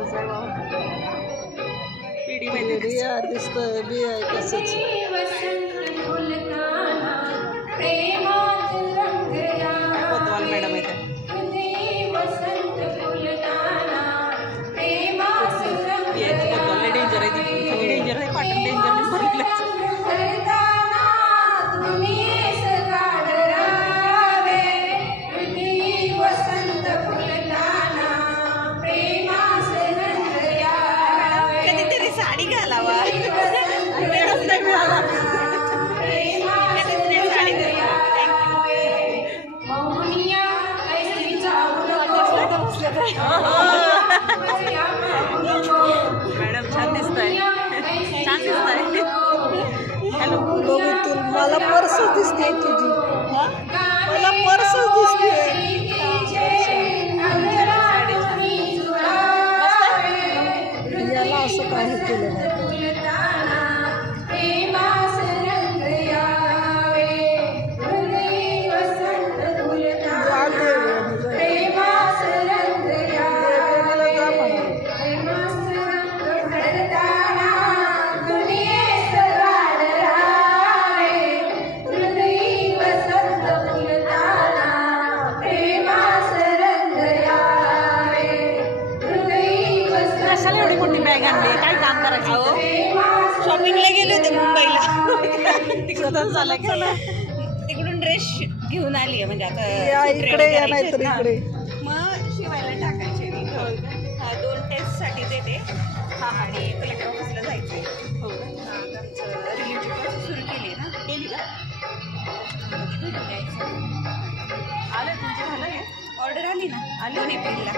माणूस आहे बाबा. पिढी माहिती दिसतंय बी आहे कसंच. कोतवाल मॅडम आहे त्या. डेंजर आहे ती, सगळी डेंजर आहे. पाटण डेंजर कधीतरी साडी घालावा. मॅडम छान दिसताय, छान दिसताय. हॅलो बघू तू मला पर्सच दिसते तुझी. मला पर्सच दिसते. याला असं काही केलं नाही. एवढी मोठी बॅग आणली, काय काम करायचं. शॉपिंगला गेले होते मुंबईला. तिकडून झालं की तिकडून ड्रेस घेऊन आली आहे. म्हणजे आता इकडे या नाही तर इकडे मग शिवायला टाकायचे. 2 टेस्टसाठी देते आणि कलेक्टर ऑफिसला जायचं आहे. हो का? आमचं रिलेटिव्ह प्रोसेस सुरू केली आहे ना. केली का? आलं तुमचं झालं आहे. ऑर्डर आली ना, आली 2 एप्रिलला.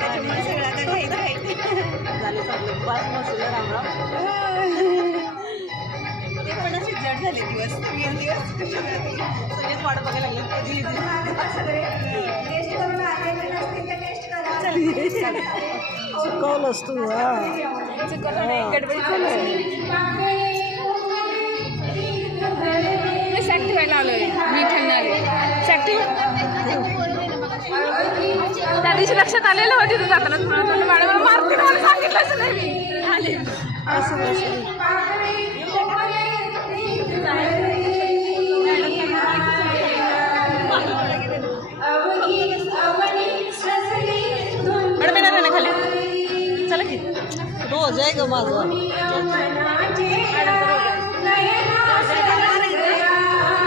त्याच्यामुळे सगळं आता घाईत राहायचं झाले. चांगलं बास मसूला रामराम. ते पण असे जड झाले दिवस. 3 दिवस सगळेच वाट बघायला लागले. शिकवलंस तू. सॅक ठेवायला आलोय मी. ठेवणारे सॅक ठेव. त्या दिवशी लक्षात आलेलं होतं तिथं जाताना. मॅडम मारते मला सांगितलंच नाही मी. आले असं मॅडम येणार ना खाली. चला की रोज आहे ग माझं.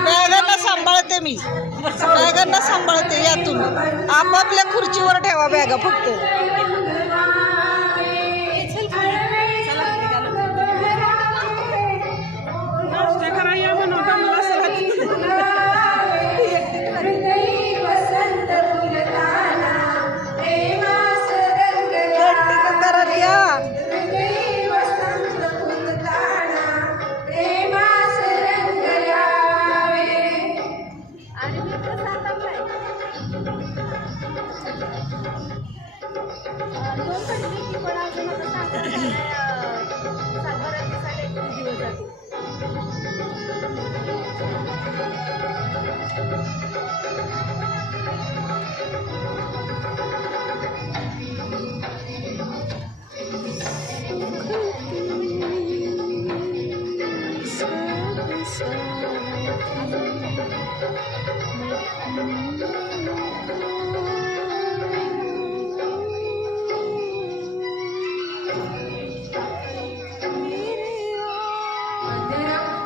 बॅगांना सांभाळते मी. बॅगांना सांभाळते. या तुम्ही आपापल्या खुर्चीवर ठेवा बॅगा फक्त.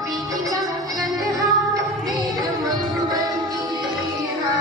प्रीतीचा गंध हा मेघ मधुबंदी हा